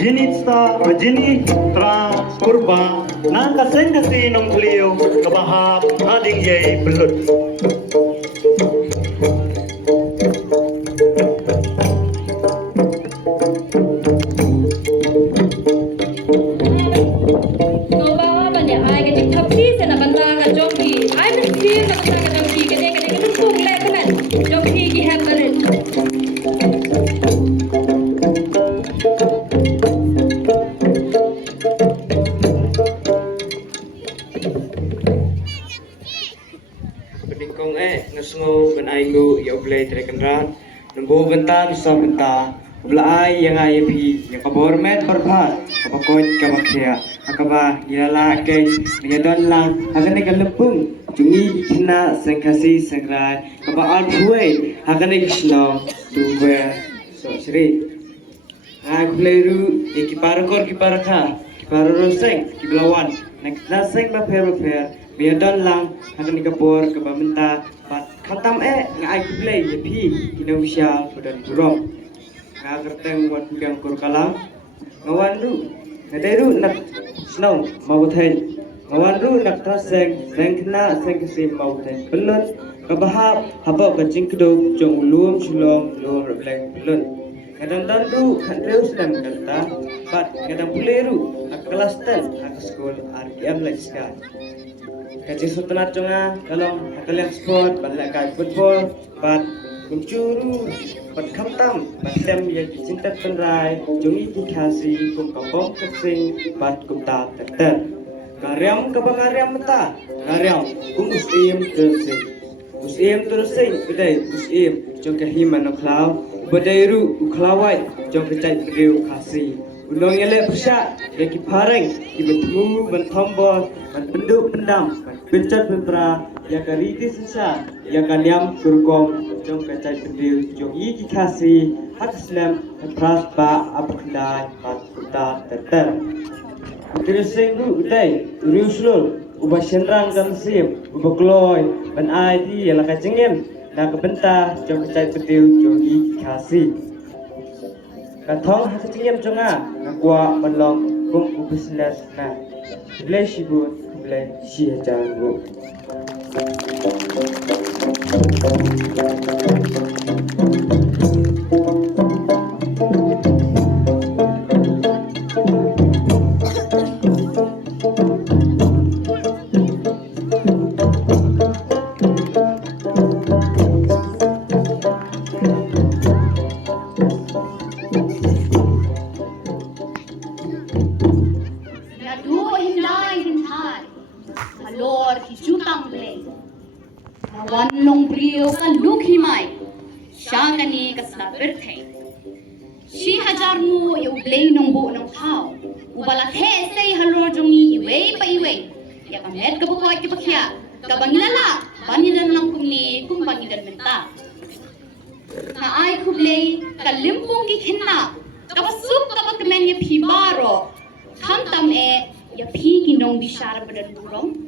Jinitsa, Jini, Tra, Kurba, Naka Sengasi Nong Clio, Kabahap, Hading Yay, Belut. Kong ngasmo ben ainggu ya oblay trekenran nembu bentan so benta belai yang ayepi yang kabormet berpat kapakot kabakia akaba yala ke nyadon lang agane kalempung jungi kina sengkasi sengrai kaba alpuai agane kisno duwe so sri agleru kiparakor kiparaka kiparoseng kiblawan nek naseng ba pero Biadon lang akan dikapur ke bamenta pat khatam ngai kublai yepi kinausia padan burong ngagerteng wat biang kur kalang ngawandu ngaderu nak snow mawuthen ngawandu nak traseng sengkna sengkesi mawuthen belun kabahap habab kacing keduk jong ulum sulong lum rebleng belun kadang dandu khandreu sedang kata pat kadang puleru ak kelas 10 ak sekolah RPM lekska Kaji sutenat jonga dalam hakalian sport balak kai football bat kuncuru bat khamtam batem ya cinta penrai jongi dikasi kum kapong kesing bat kumta teter karyam kabangariam mata karyam kum usim tersing bedai usim jong kahiman oklau bedairu uklawai jong kecai beriu kasih Undang yale persya ya kipareng kibetmu bentombol benpenduk pendam bencat bentra ya kariti sesa ya kanyam kurkom jong kacai pendiu jong iki kasi hak islam pras ba abkhdai pat kuta teter Kirisenggu udai uriuslul uba senrang kamsim uba kloy ban aidi yala kacengem na kebenta jong kacai pendiu jong iki kasi Kathong hakicingem jonga nakwa manlong kum business na blay shibut blay shi jangu Wanong brio ka lukhimay siya kani kasla birthday si hajar mo yung blay nung buo ng tao ubalathe say halor jongi iway pa iway ya kamet ka buko at kipakya kabangilala banidan lang kumni kung bangidan menta na ay kublay kalimpong gikinna kapasup kapagkamen ya pibaro kantam ya piginong bishara badan burong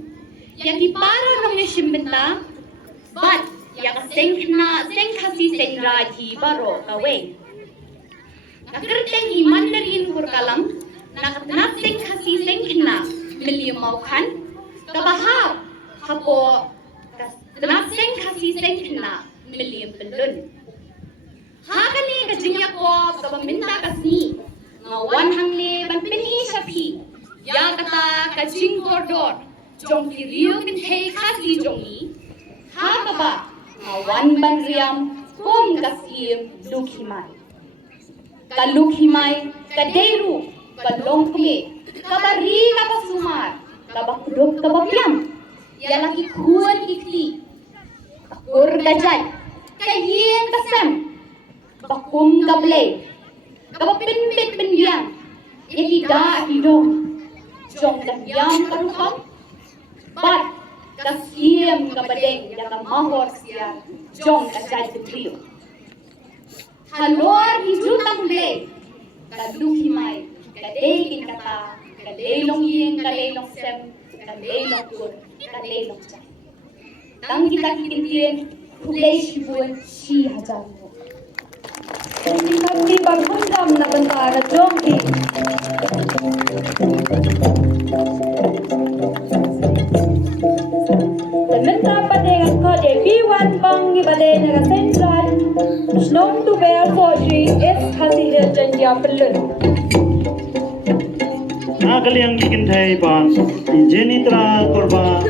ya kiparo nung yashimbenta But yang sengkasi sengraji baro kawe. Nakerteng imandarin kurkalang nakatnat sengkasi sengkna miliumaukan kabahap hapo nat sengkasi sengkna milium pelun. Hakani kajinya ko kabaminta kasni ngawan hangne ban pinhi sapi ya kata kajing koridor jong kiriu kintay kasi jongi Hababa, awan banriam, kum kasim lukhimay. Kalukhimay, kaderu, kalongpungi, kabari kapasumar, kabakudok kababyam, yalaki kuwan ikli, kakur gajay, kayin kasem, bakum kablay, kabapinpit pinbiyang, yakiga idong, jong kabyam karukam, bat, Kasiem kabadeng yang mahor siya jong kasay trio. Halor hijutang ble kaluhimay kadegin kata kadaylong yeng kadaylong sem kadaylong kur kadaylong chay. Tang kita kikintin kulay shibun si hajar mo. Di bagundam na bantara jongki. Menta padengan ko de piwan bang ni bade na sentral. Snom tu bear so shi es hasil janjia pelun. Nagaliang gigintai ban Jenitra korba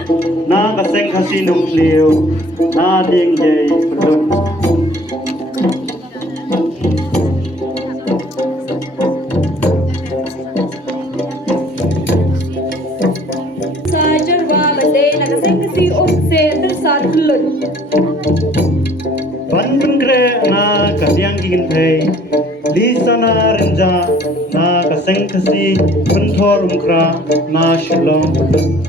naga seng hasi nung kliu na ding jay belum. Sajar wa bade na seng si se tersat pelun. Bandung kre na kasiang gigintai Lisa na rinja na kaseng kasi bentor umkra na shilong belum.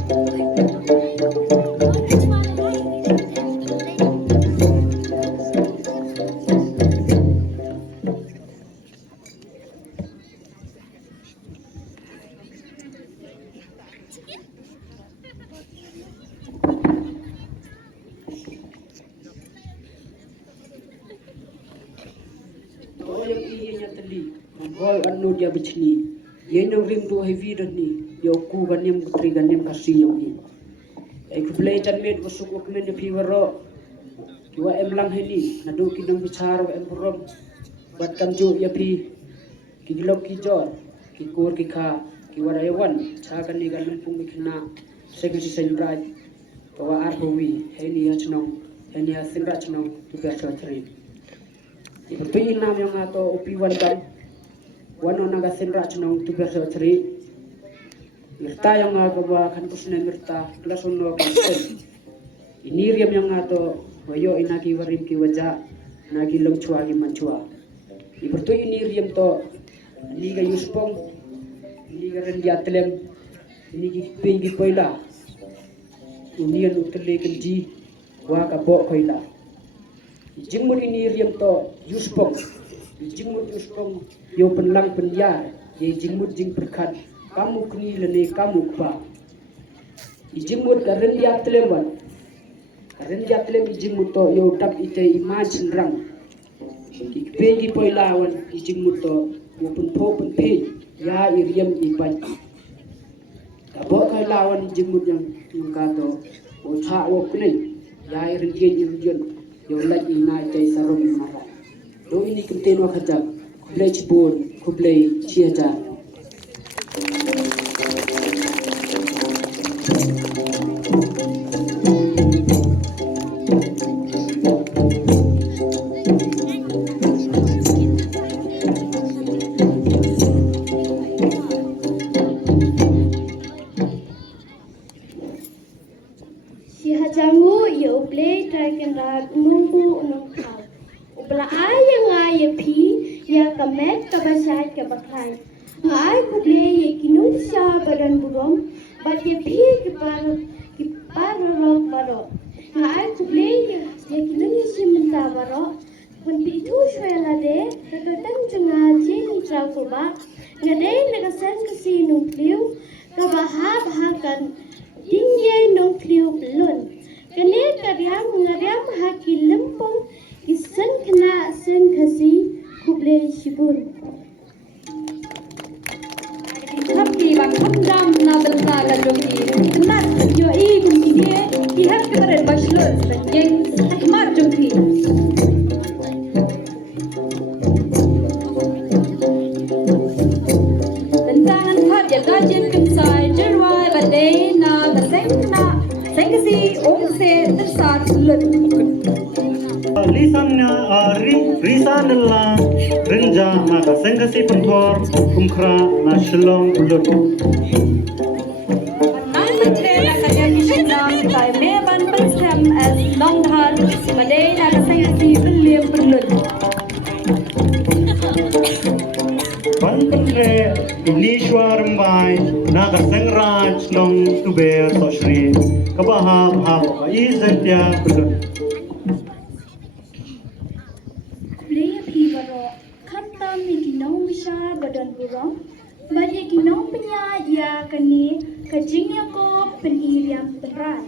Yang ianya tadi, gol anu dia becini. Yang ring tu heavy dah ni. Yo ku ganem putri ganem kasih yang ni. Aku beli janmet masuk ke men di waro. Kiwa lang heni, nadu kinang bicara perom. Bat kanju ya pi. Kigilok kijor, kikur kika, kiwa dayawan. Cagan ni ganem pung mikna. Sekasi senraj. Kawa arbawi, heni ya cenong, heni ya senraj cenong. Tu biasa cari. Ipertuin nam yang ato upiwan kan wano naga senra cenong tuber sotri mirta yang aga ba kan kusne mirta klasono kan ini riam yang ato wayo inagi warim ki waja nagi long chua gi manchua ipertuin ini riam to ni ga yuspong ni ga ren yatlem ini gi pingi poila unian utle kenji wa ka bo koila jingmut ini riam to yuspong jingmut yuspong yo penlang penyar ye jingmut jing perkat kamu kini lene kamu pa jingmut karen dia tleman karen dia tlem jingmut to yo tap ite imagine rang pegi poilawan jingmut to yo pun po pun pe ya iriam ipan abo kai lawan jingmut yang kato o tha wo kuni ya irin yang yo lagi naik dari sarung marah. Do ini kenteno khajak, kublai cibun, kublai ciajar. Si hajamu ya ublay dragon rag nunggu nung kau. Ubla ayang ay pi ya kamet kabasat kabakhan. Ngay kublay ya kinusya badan burong bat ya pi kiparolog baro. Ngay kublay ya kinusya menta baro. Pun pitu shwela de kakatang janga jini trakuba. Ngaday nagasan kasi nung kliw kabahab hakan. Dinye nong kliu belun. Kene ngariam haki lempong isan kena sen kasi kublai shibun. Happy bang hamdam na belta la jogi. Nat yo I kum kide ki hak kare bachelor yang hakmar jogi. Tentangan khat ya gajen kensai jerwai badai na sengkasi se tersat lut. Risan la rinja na kaseng kasi pentor kumkra na shilong bulut. Nang na kanya kishinam kay meban pensem as longhal badai na sengkasi belim berlut. Banpre inishwar mbai na kaseng raj nong tuber soshri kabahab hab izatya bulut. Badan burung, bagi ginong penya ya kani kajingnya ko peniriam berat.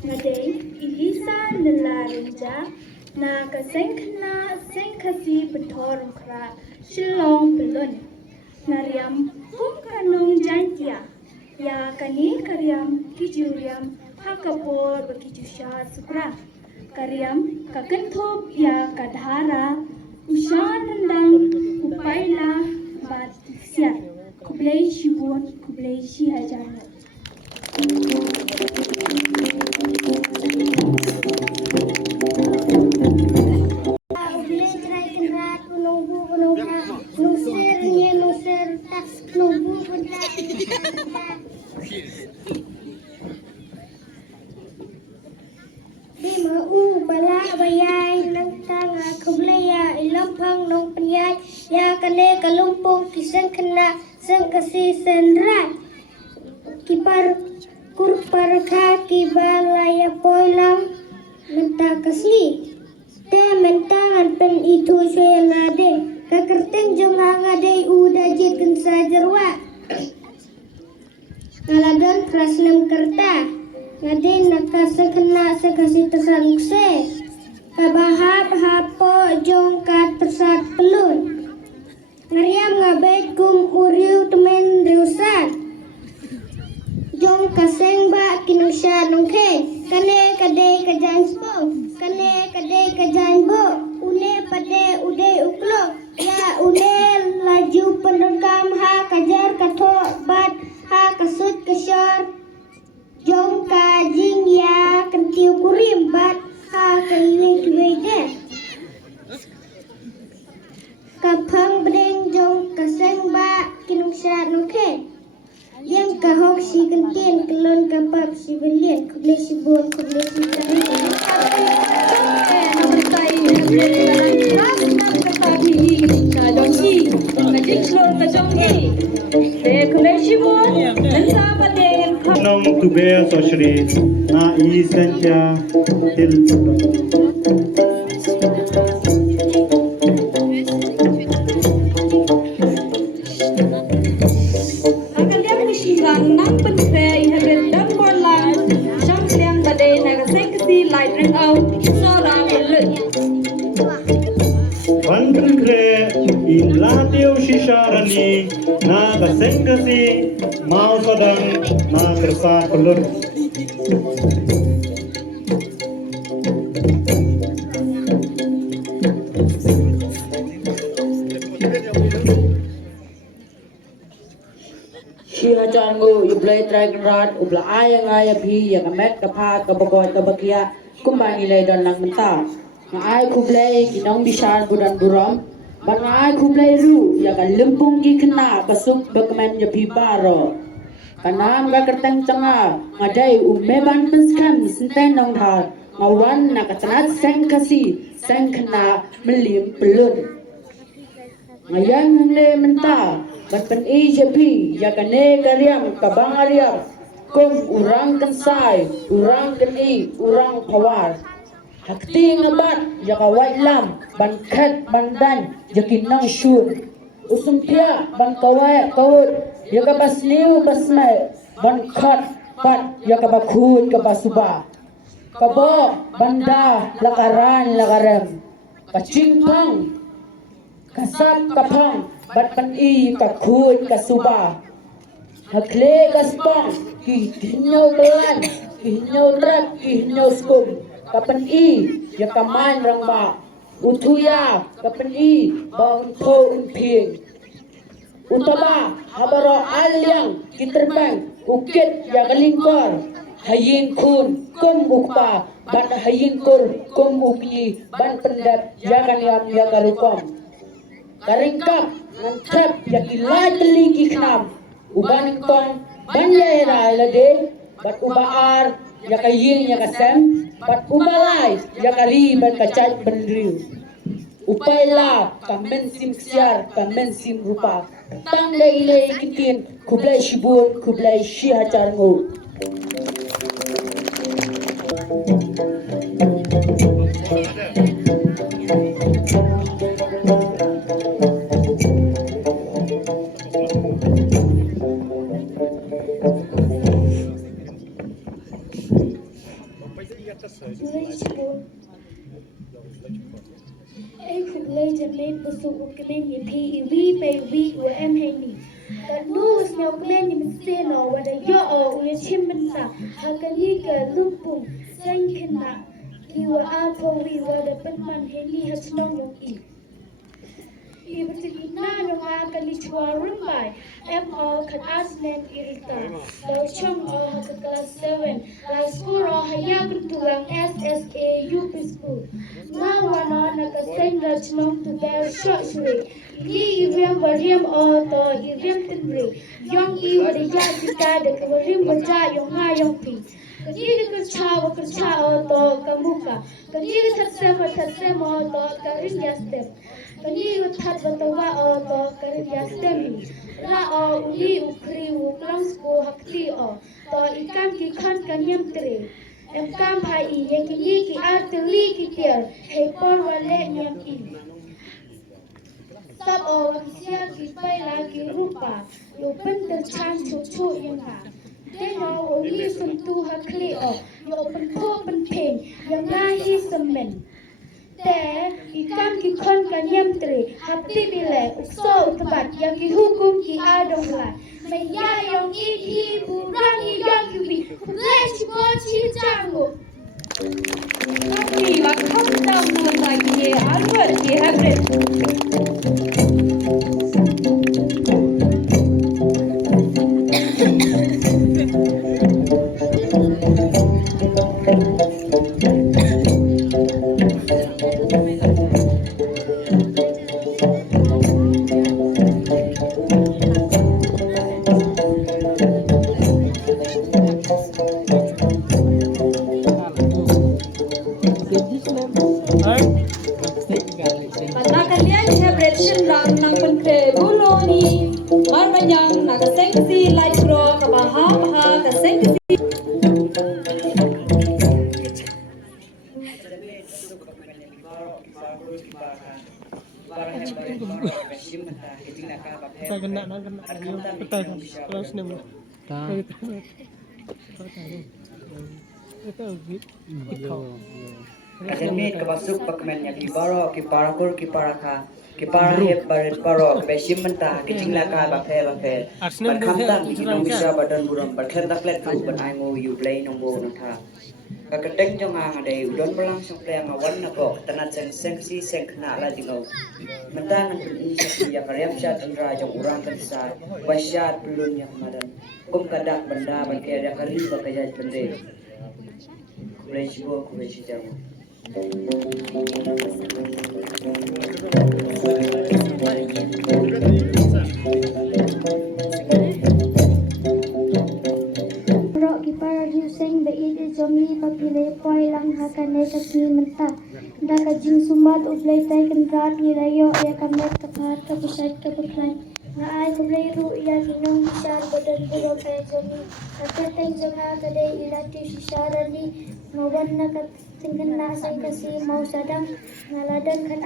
Ngadai ilisa nelarinja Nakasenkna senkasi betorum kra shilong belun. Nariam hum kanong jantia. Ya kani karyam kijuriam hakapor bakijusha sukra. Karyam kakentop ya kadhara ushan nandang upaila batisya. Kublai shibun kublai shihajana. Bima bala bayay lantang kublaya ilampang nong penyay ya kane kalumpong kisang kena sang kasi sendra kipar kurpar kaki balaya poilam menta kasli te mentangan pen itu saya ngade kakerteng jong ngade udah jitin sajarwa ngaladon prasnem kerta ngade nakasa kena sakasi tersangse kabahap hapo jong ka tersat pelun ngariam ngabet kum uriu temen riusan jong kaseng ba kinusya nongke kane kade kajan spo kane kade kajan bo une pade ude uklo ya une laju penrekam ha kajar katho bat ha kasut kasyar jong kajing ya kentiu kurim bat ha kailing kiwede kapang bedeng jong kaseng ba kinusya nongke yang kahok si kentien kelon kapap si belian kuble si bon kuble si tari Nong tube sosri na isentya til Nang pentre inhabit dang borlang jang liang bade nagasekasi light ring out sora belun Bandre in latio shisharani na kasengkasi mau sodang na kersa pelur Jango yublay dragon rod ubla ayang aya phi yang amet kapha kabagoy kabakia kumbani lay don nang menta ngai kublay kinong bishan budan buram ban ngai kublay ru ya kan lempung gi kena pasuk bakman ya phi baro kanam ga kertang changa ngadai umeban penskam sinten nong thar ngawan na katnat sang kasi sang kena melim pelun ngayang le menta Batpan Asia-P, yakane karyam, kabang aryam, kung urang kansay, urang kani, urang pawar. Hakti ngabat, yakaway lam, bankat, bandan, yakinang syur. Usumpia, bankaway, kawud, yakabasliw, basmay, bankat, bat, yakabakhud, kabasuba. Kabo, banda, lakaran, lakarem. Kachingpang, kasap, kapang, Batpan I kakut kasuba hakle kaspang ki hinyo kelan ki hinyo drat ki hinyo skum kapan I ya kaman rangba utuya kapan I bang tho unping utaba habaro alyang kiterbang ukit ya kalingkor hayin kun kum ukpa ban hayin kur kum ukni ban pendat ya kaliam ya karukom karingkap nantap yakilai teliki kenam uban kong banyai rai lade bat ubaar yakayin yakasem bat ubalai yakari bat kacat bendriu upaila kamen sim siar kamen sim rupa tang ile kitin kublai shibun kublai shihacar ngo made busuk ukmen ye pi vi pe vi u em hay ni ka nu snow kmen ye mste no wada yo o ye chimbensa hakani ka lumpum sen kena ki wa a po wi wada penman he ni hasnong yong I Ibatikina nunga kalichwarun bai MO kan asnen irita Lau chong o haka class 7 La school o hayakun tulang SSA UP school Nga wana nakaseng rachnong to bear short shui Li iriam bariam o to iriam tinri Yong I wada yasika de kabarim baja yong nga yong pi Kadiri kercha o to kamuka Kadiri tatsem o to karin yastem Kani uthat batawa o to karya stemi la o uli ukri uklang sko hakti o to ikan ki khan kanyam tre em kam phai I yekini ki artli ki tier he por wale nyam I sab o wakisia ki paila ki rupa yo pentel chan chu yanga Deno uli suntu hakli o yo pen ko pen peng yang lahi semen Te ikan ki kon kanyam tre hati bile ukso utabat yang ki hukum ki adong la Maya yang I burangi yang ki bi flesh ko chi jango Happy Bakhamjam na ye Albert ye Habret. Karena kalian Habret sendang nang pengkre buloni marmanyang nakasengsi light bro kabaha kasengsi Kademit kabasuk pakmennya kibaro kiparakur kiparaka kiparahep baret baro besim mentah kicingla ka bafe barkamtang kinong bisa badan buram barkentak let ku ban aingo you play nombo notha kaketeng jong ade udon berlangsung play mawan nako tanat sengsi sengkna la dingo mentangan berinisiasi ya karyam syat indra jong urang kansa wasyat belum yang madan kum kadak benda ban kaya kari bakajat bende kulai sibo kulai sijamu Rok ki para juseng be ide jomi papile poi lang hakane kasni menta da ka jing sumat ublai tai kan rat ni rayo ya kamet kapar ka pusat ka paklan na ai kublai ru ya kinong bisar badan buro pe jomi ate teng jonga kade ilati sisarani ngoban na ka tingkan na sang kasi mau sadang ngaladan kan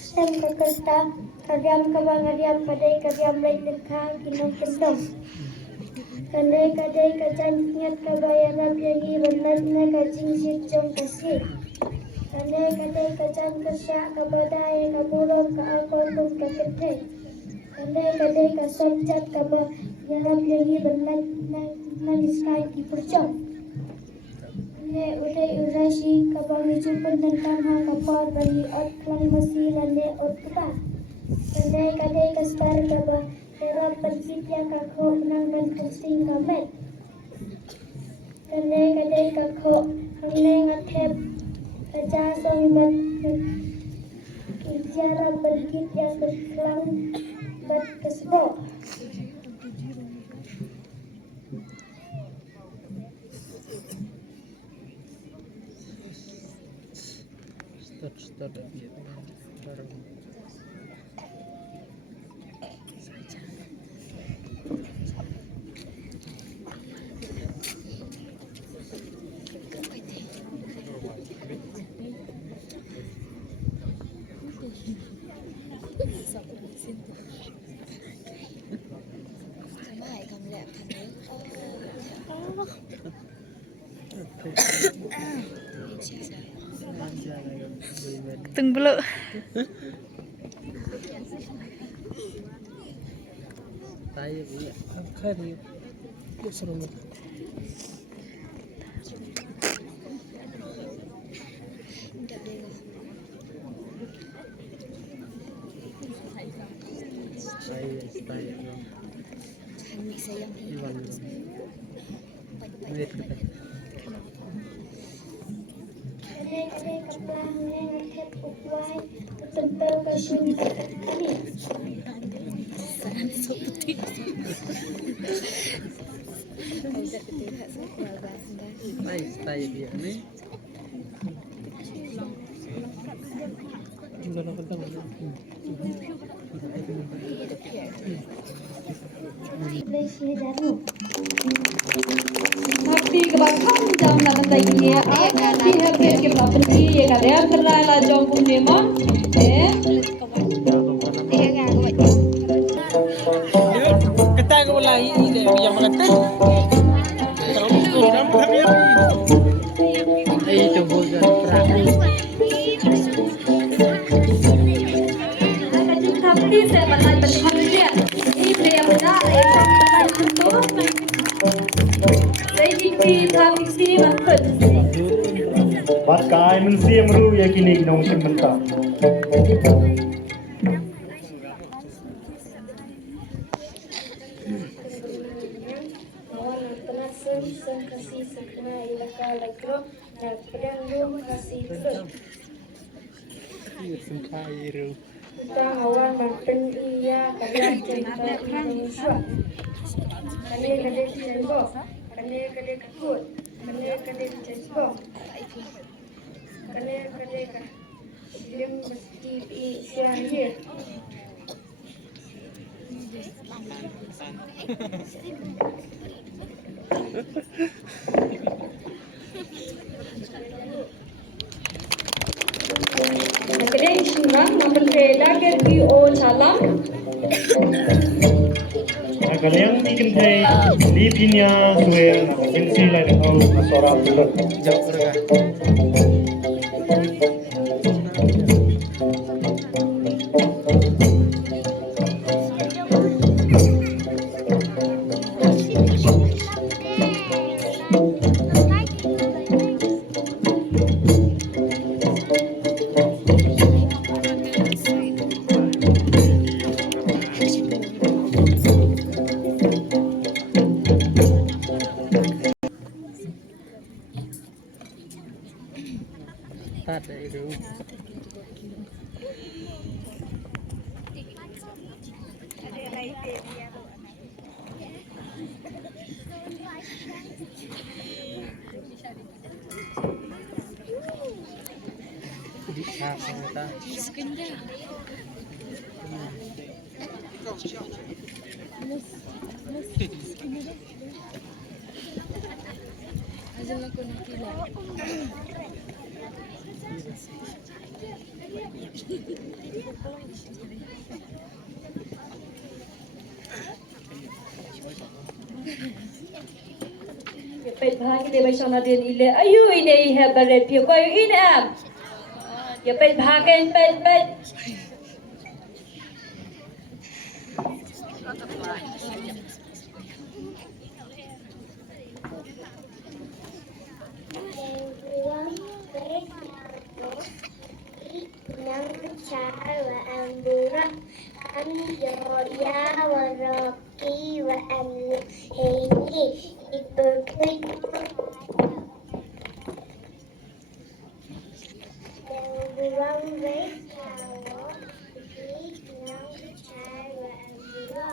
stem kakalta karyam kabangariam padai karyam lai lekha kinong kendong Kandai kadai kajan ingat kabayaran yangi benar na kajing sip jong kasih. Kandai kadai kajan kesyak kabadai kaburong kaakon pun kakete. Kandai kadai kasoncat kabayaran yangi benar na maniskai di perjong. Kandai udai urasi kabang jumpen tentang ha kapal bagi ot klang masih lande ot kuba. Kandai kadai kastar kabah Era persitya kakho nang ban kusing kamet. Kadai kakho hangne ngathep kaja song bat kijara berkit ya berklang bat kesbo. Từng bự Kadang-kadang kapal yang ngeket ukwai, ketempel kasih ini. Bersih jarum. Tapi kebangkang jam na tanda ini di hape ke bapni ye kadang kerala jom kumema Kata ko wala ini yang mengatakan. Kalau kamu kami apa ini? Itu bukan perang. kajik kapti se balai berhamil ini play muda itu saya jikti tapi si manfaat Bat kai mun siam ru ya kini nong simenta. Awan antara sen kasih sekna ilaka lekro na pedang lum kasih terus. Kita awan mampin iya kadang cerita Indonesia. Kadang jenggo, kadang kekut, kadang jenggo. Kadang film mesti siang. Kadang sunang nomor bela kerja o salam Kadang bikin teh lipinya suel na bensi lai au na sora tulur. Pet bahagi de basana den ile ayu ine ihe bare pio ko ine am ya pet bahagen pet Yang besar wa ambura am yoya wa roki wa am hei iberklik yang beruang besar yang besar wa ambura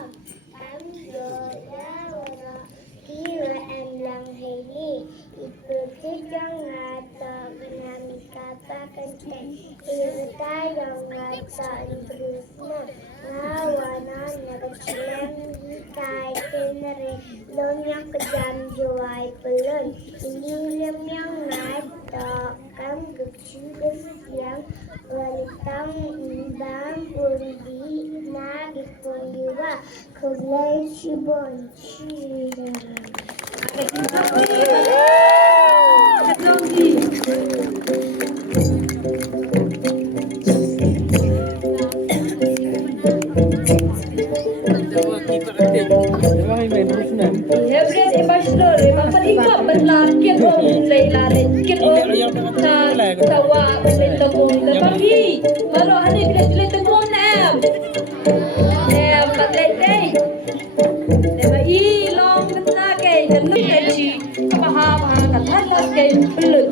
am yoya wa roki wa am lang hei iberklik yang ngata menami kata kenceng Ilta yang ngata improve ngawana nagasilang hikay tenere lonyang kejam juai pelun inilim yang ngata kam kecugas yang walitang indang purdi nagit puriwa kublay sibon chira Kita terus nih. Hebret e bachelor e mapadika berlar kir om leila le kir om tawa le takom le pagi maro hani bila le takom nam patle dei le ba I long na ke tanu ke chi kabaha ka thalas ke pelut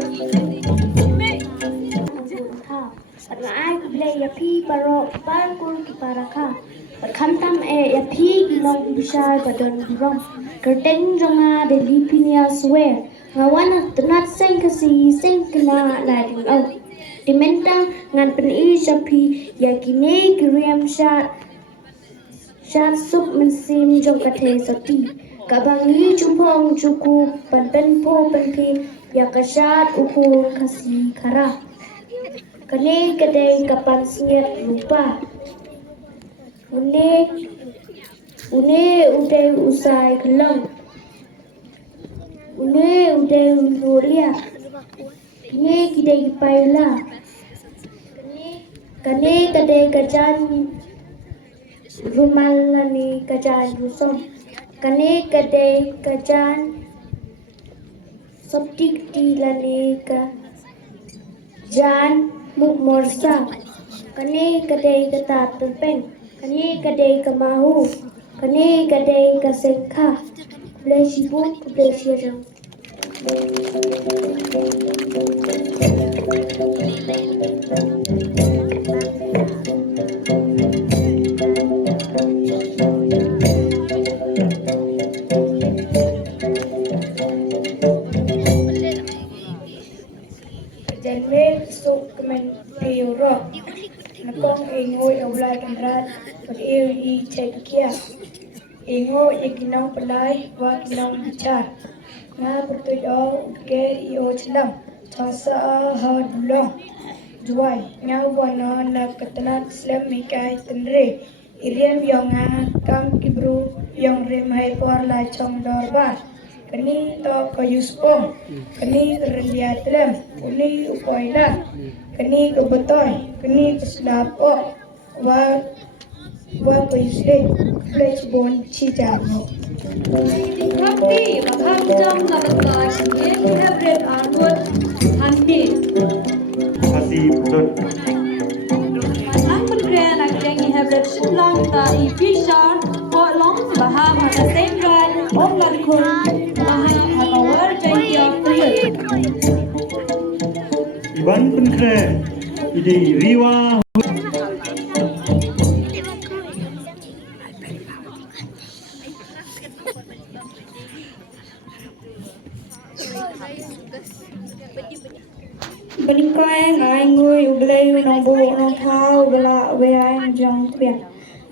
Karena aku beli ya pi baro barkul ki paraka. Berkantam ya pi ginong besar badan buram. Kerteng jonga de lipinia swear. Ngawana tenat seng kasi seng kena lading au. Dimentang ngan pen ya pi ya kine kiriam Syat sup mensim jong kate soti. Kabangi cumpong cukup pen po penki ya kasyat ukur kasi kara. Kene kedai kapan senyap lupa. Une udai usai kelam. Une udai nuria. Kene kedai paila. Kene kedai kajan rumalani kajan rusom. Kene kedai kajan soptik dilani ka jan muk morsa. Kane kadai kata terpen. Kane kadai kemahu. Kane kadai kasekha. Boleh sibuk, boleh siarang. Jangan sok kemen piurok. Nakong ingoy awlay kanrat pag-iyo I chekia. Ingo ikinong palay wa kinong bichar. Nga pertuyo ke iyo chilam. Chasa ha dulong. Juway nga wana na katanat slam mikay tenre. Iriam yung nga kam kibru yung rim hay por la chong dorbar. Kani to kayuspong. Kani rendiatlem. Kani ukoyla. Kani kebetoy. Kani keslapo. Wa paisle. Fletch bon chijamo. Happy magham jam na batas ye hebret arwood handi Kasih betul. Ang pagkren ang krengi hebret sinlang ta I Fisher po long baham hata same ride om lalkun baham hata war jay of pelut Iban penkre. Ide riwa. Beningkai ngai ngui ublei nong bu nong thau bela weai jang pia.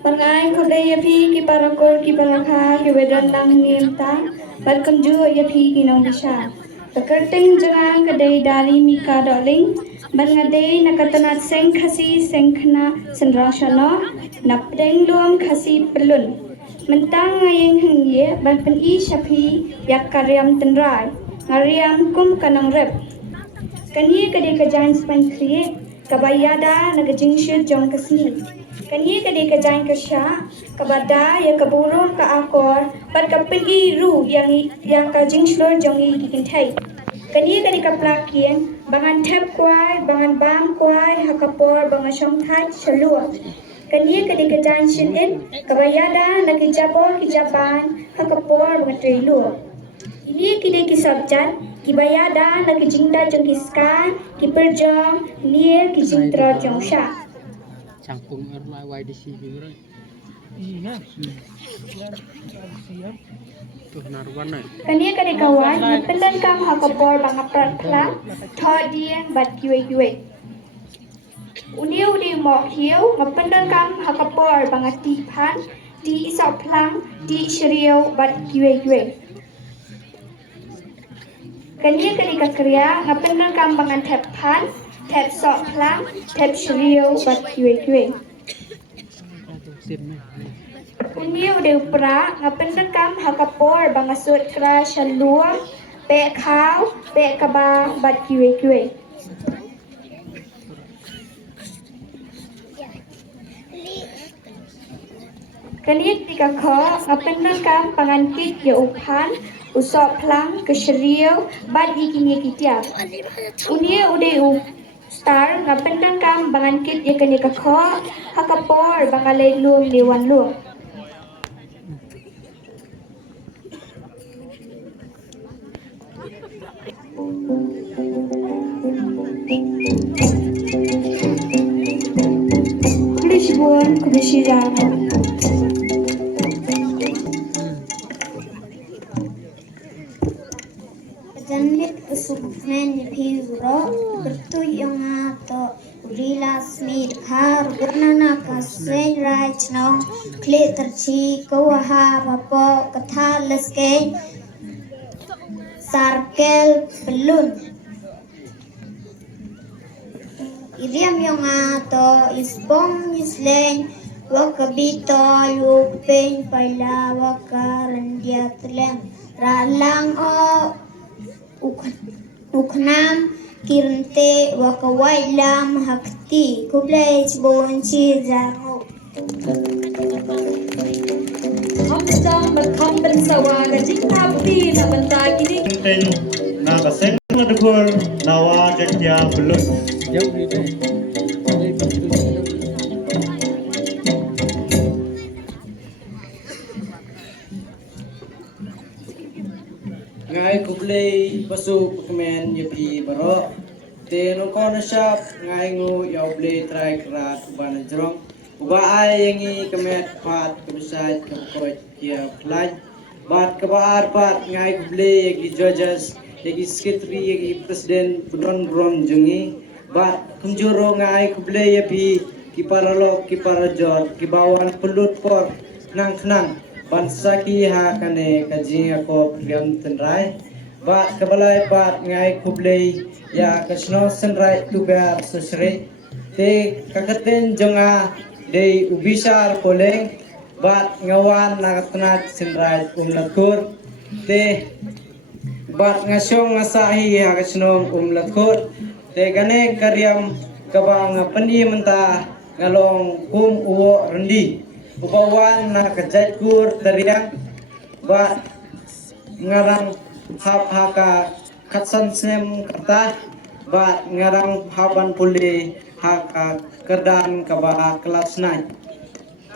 Pangai khodai ya phi ki parakor ki balakha ki wedan nang nim ta. Welcome ju ya phi ki nong bisha. Takarting jangang kadai dali mi ka darling. Ban ngadai nakatanat seng khasi seng khna senrashana napdeng luam khasi pelun. Mentang ngayeng hengye ban pen I shapi yak karyam tenrai. Ngariam kum kanang rep. Kani kadai kajan span kriye kabayada nagajingshir jong kasni. Kani kadai kajan kasya kabada ya kaburo ka akor pat kapegi ru yang kajingshir jong I dikintai. Kani kadai kaplakien bangan tap kwai bangan bam kwai hakapor bangan shongthai shalua. Kani kadai kajan shinin kabayada nagijabor kijaban hakapor bangan trilu. Ini kini kisabjan kibayada nakijingda jong kiskan kiperjong nier kijingtra jong sha. Cangkung erlai YDC juga. Iya. Tuh narwana. Kani kani kawan pendan kam hakapor bangapran kla thodian bat kiwe. Uni mok hiu ngapendan kam hakapor bangati pan di isap plang di shriyo bat kiwe. Kani kani kakriya ngapendan kam bangan tap pan tap sok plang tap shriyo bat kiwe. Uni pra ngapendan kam hakapor bangasut kra shalua pe khao pe kaba bat kiwe. Kalian tiga kau ngapendangkan pangangkit ya upan usop pelang keseriau bad ikini kitia. Unia udeu star ngapendangkan pangangkit ya kani kau hakapor bangalay luang dewan luang. Lisbon kumisiran. Janlit usukmen ni piro bertu yung ato rilas mi har gurnana ka sen right no kle terchi ko ha bapo kathalas ke sarkel belun iriam yung ato isbong islen wakabito yuk pen paila wakarandiat lem ralang o uknam kirente wakawai lam hakti kublai bonchi zaro Hamzam berkampen sawa gajik nabi na banta kini Ten na kaseng madukur nawa jatya belum. Jauh ni deh. Ngai kublai pasu pekmen yepi baro te no kona shop ngai ngu ya blai try krat bana jrong uba ai yangi kemet pat kebisai kebkoi kia plaj bat kebar pat ngai kublai yagi judges yagi secretary yagi president budron brom jungi bat kunjuro ngai kublai yepi kiparalo kiparajor kibawan pelut kor nang knang bansa ki ha kane kajing ako priam tenrai ba kabalai pat ngai kublai ya kasno senrai tubar susre te kakaten jonga dei ubisar poleng bat ngawan nagatnat senrai umlakur te bat ngasong ngasahi ha kasno umlakur te gane karyam kabang pandi menta ngalong kum uwo rendi upawan na kajatkur teriak ba ngarang hap haka katsan sem kata ba ngarang haban puli haka kerdan kaba kelas nai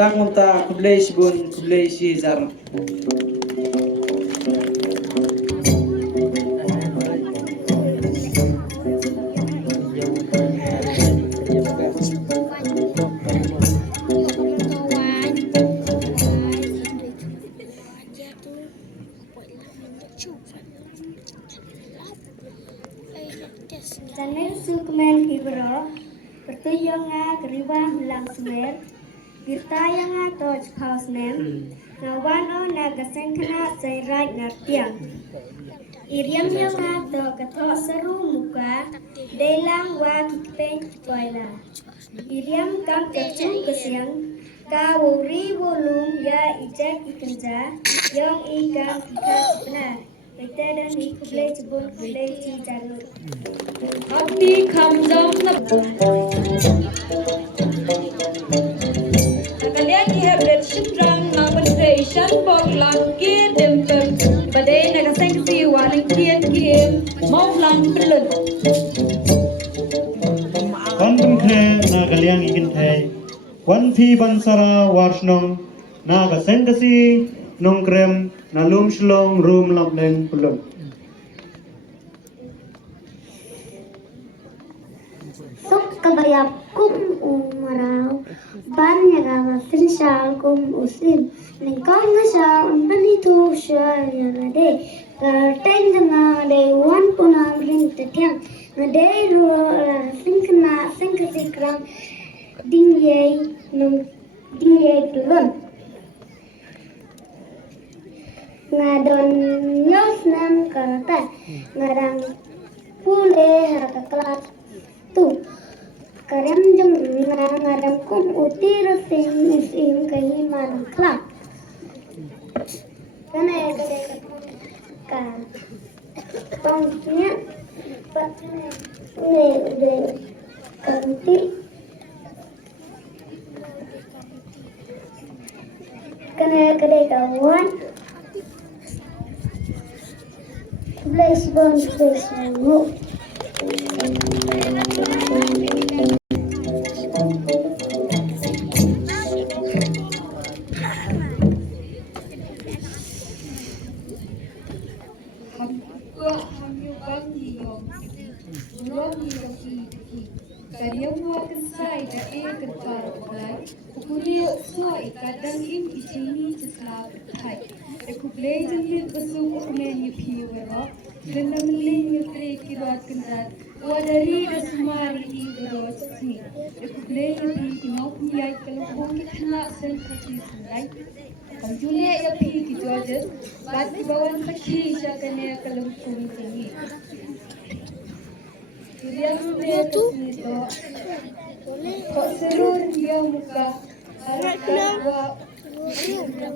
tangum ta kublai sibun kublai si zar Janlit sukmen kibro bertu yung keriwa hulang smer birta yang toj paus nem ngawan o nagaseng kena say right nartiang iriam yung to kato seru muka delang wa kikpen poila iriam kam tercung kesiang ka wuri wolum ya ijak ikenja yung ikam kita benar Beteran ni kublai cebun kublai ci janu Abdi kamzam na Kalian dihebret syukrang na penetration bog langkir dempem badai nagaseng si waling kian kim mau lang belun Kantum kre na kaliang ikin thai. Wan thi bansara warsnong na kaseng kasi nong krem na lum shlong room lapleng pulun. Suk kabayap kum umaraw ban yagawa sinsal kum usim ningkong na siya unpanito siya yagade karteng na de wan punang ring tetyang na de ruwa sinkna sinkasikram dingyay tulun ngadon nyos nam karata ngadang pule haraka kelas tu karem jeng ngadang kum utir sing isim kahi madang kelas kana ya ka tongnya pat ne udah kanti Kawan, place bang place mo. Julia ya pi Georges, bat di bawah kaki syakanya kalau tinggi. Dia sudah itu. Kok seru dia muka. Harapan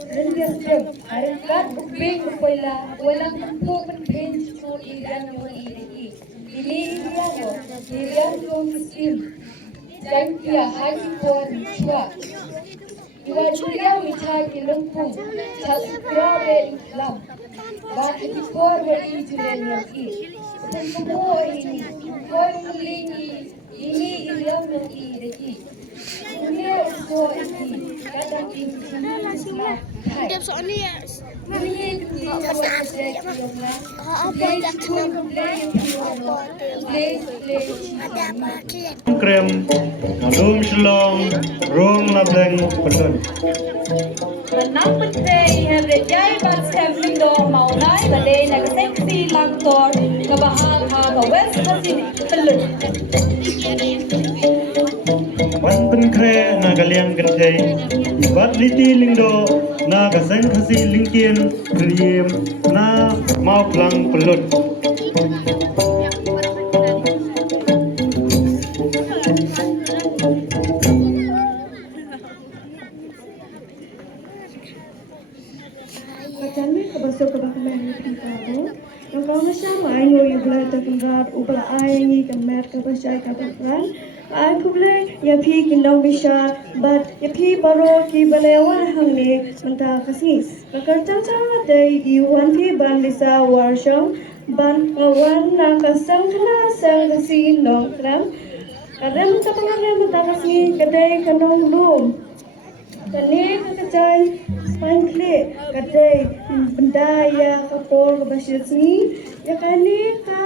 dan dia sedang. Harapan uping upela. Walang tempo penbench for iran mo ini. Ini dia mo. Dia yung muslim. Dan dia haji por chua. Dia mithai ke lumpung. Chasukra be Islam. Bahkan di por be Israel lagi. Dan semua ini. Koi ini Islam lagi lagi. Dunia itu ini kadang ini. Dia soalnya krem nalum shlong rong labeng pelun Menang penting herjai bat sampling do maulai bade nak seksi langtor kebahan ha west sini pelun. wan pen kre na galiang genthe bat liti lingdo na gasen khasi lingkien kriem na mau plang pelun Kami kebasuh kebakaran kita tu. Yang kau macam ayo you boleh terkenal ubah ayo ni kemer kebasai kebakaran. Aku boleh ya pi kindau bisa, but ya pi baru ki boleh awal hamni mentah kasih. Kerja cara day iwan pi ban bisa warsham ban awan nak kasang kena sang kasih nongkram. Kadang tak pernah mentah kasih kedai kanong lum. Kani kecai pangkle kadai benda ya kapol kebasyat ni ya kani ka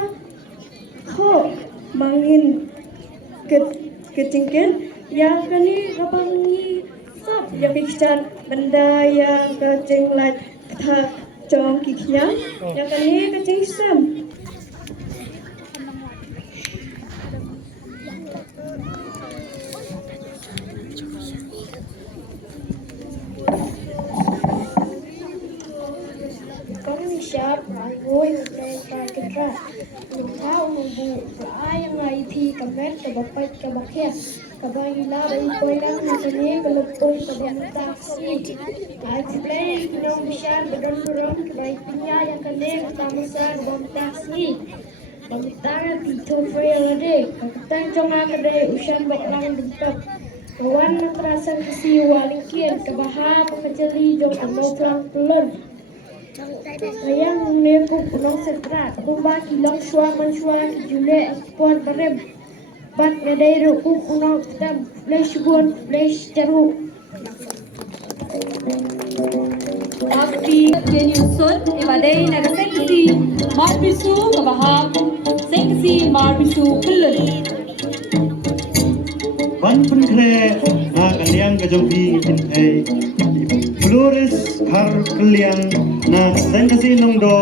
kho mangin ketingken ya kani kapangi sab ya kican benda ya kacing lat tha chong kiknya ya kani kacing sam siap, aku yang berada di keras. Lupa umbu, ayam IP kamet kebapak kebakia, kabangila dari kolam nanti kelepon kebamuta si. Aku play kinong besar bedon kebaik punya yang kene ketamasa kebamuta si. Bamuta itu free lade, ketang cuma kedai usian baklang dempet. Kawan terasa kesi walingkian kebahar pengeceli jong amoplang pelun. Sayang meneku punong setrat, rumah kilong suang mensuang jule ekspor barem. Bat ngedai ruku punong tam flash gun flash jeruk. Tapi jenyusun ibadai nak seksi marbisu kebahar seksi marbisu pelun. wan pen kre na galiang gajongpi pinthe Flores har kaliang na gasen khasi nongdo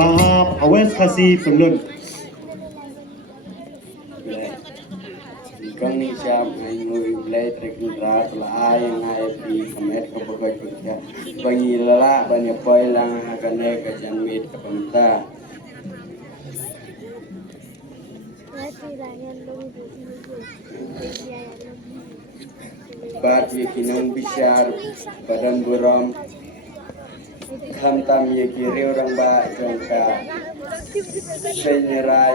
bahap awes khasi pelun Kang ni siap ngai ngui blai trekin rat la ayang ngai pi kamet ko bagai kerja bangi lala banya poi lang agane ka jamit ka pamta bat ye kinong bisyar badan buram kham tam ye ki reu rang ba jongka senyerai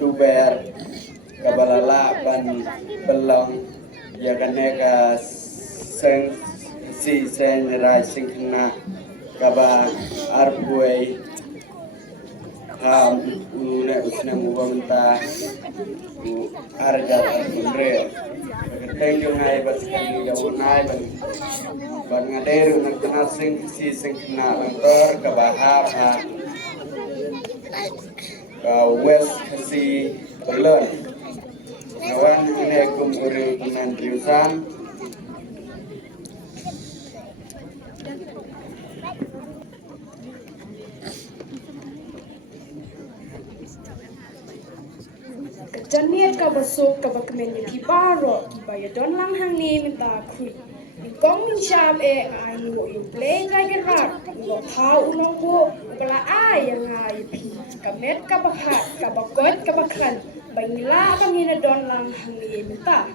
tuber kabalala ban pelong ya kane ka si sen rai singkna kaba arbuai une usne mubamta arja arre thank you nai bas kami ya nai ban ngader nak kenal si singkna antor kaba ha west kasi learn nawan ini kumpuri dengan jurusan Janiat ka basok ka bakmen ni baro ki bayadon lang hang ni minta kui ni kong min shab ai nu you play like a rat lo thau unong bo bala ai yang ai pi ka met ka bakhat ka bakot ka bakhan bangila ka min don lang hang ni minta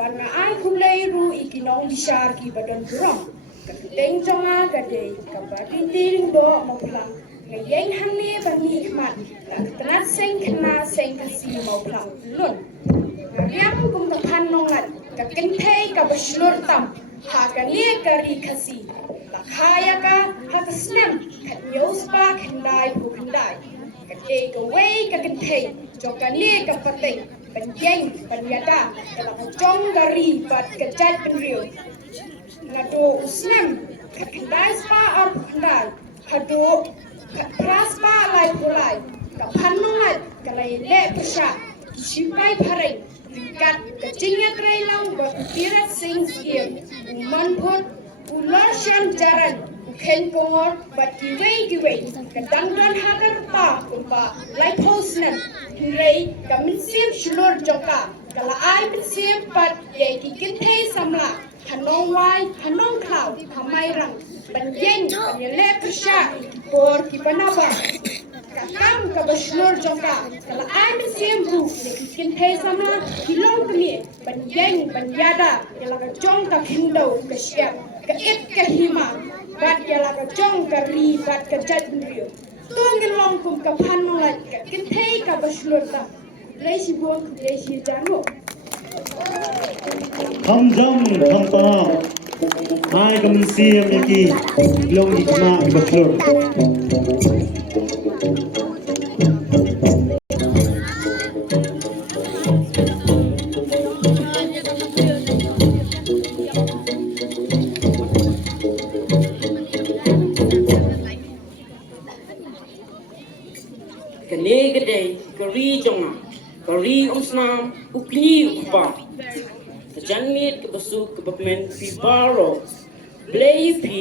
ban nga ai kulay ru ikinong di shar ki badon burong ka teng jonga ka de ka badin ding do mo plang ngayeng hang ni ban ni mat Tengah seng kena seng kasi mau pelang lun. Ngariam kum takan nongat kakin pay ka baslur tam haga ni kari kasi. Lakaya ka hata slim kat nyos pa kendai pu kendai. Kat e ka way kakin pay joka ni ka pateng penjeng penyada dalam jong dari bat kejat penriu. Ngado uslim kat kendai spa ap kendai. Hado kat pras pa lai pulai. Kapanungat kalay le pasya sipay pareng kat kacingya trailang berpirat sing siem umanput ular syam jaran uken kongor bat giway kadangdan hakar pa kumpa lai posnan hinrei kamin siem shulur jongka kala ay min siem pat ye kikintay samla hanong wai hanong klaw hamay rang banjeng le pasya por kipanaba Kakam ka baslur jongka kala ay min siembu kin pay sama hilong kami banjeng banjada yala ka jong ka hindo ka siap ka it ka hima bat yala ka jong ka ri bat ka jat nrio tungin long kum ka panulat ka kin pay ka baslur ta leisi buang leisi janu Hamjam hamta hai kam siam yaki long ikma baslur Kene gede kari jonga kari umsnam ukni ukpa janmit ke besuk ke bakmen pi baro blay pi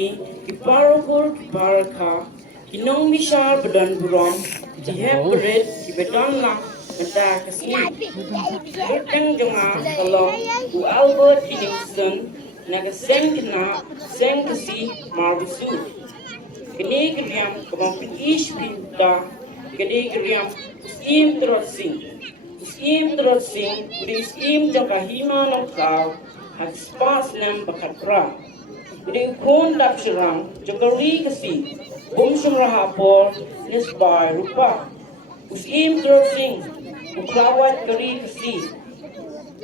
baro kur baraka kinong mishar badan buram jihep bered ki bedan lang entah kesini berkeng jonga kalong u Albert Livingston naga seng kena seng kesi marbusu kene kriam kabang pikish pinta kene kriam Im terus sing, beri im jangka hima nong kau, hat spas nem bakat pra. Beri kon dap serang, jangka ri kasi, bom sumraha por, nesbai rupa. Im terus sing, uklawat kari kasi.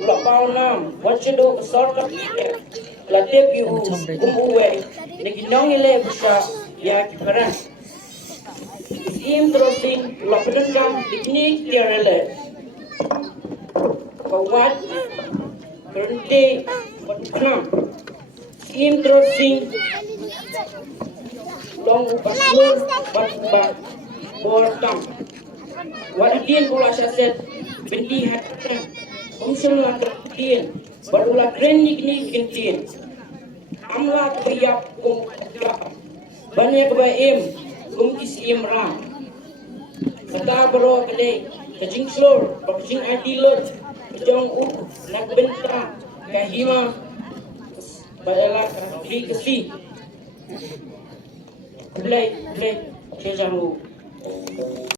Ulak pau nam, wajado kesor kapite, latip yu, uwe, neginong ile besar, ya kiparan. Im terus sing, ulak pedendam, dikini tiarele. Kawat berhenti berkenam Im terus sing long baslur bat bortam wadin pula saset bendi hatan umsul latin barulah krenik ni kintin amla kuyap kum banyak baim kum isim ram kata bro kedai kajing slur kajing adilot kajong nak benta kahima badala kahri kasi play kejamu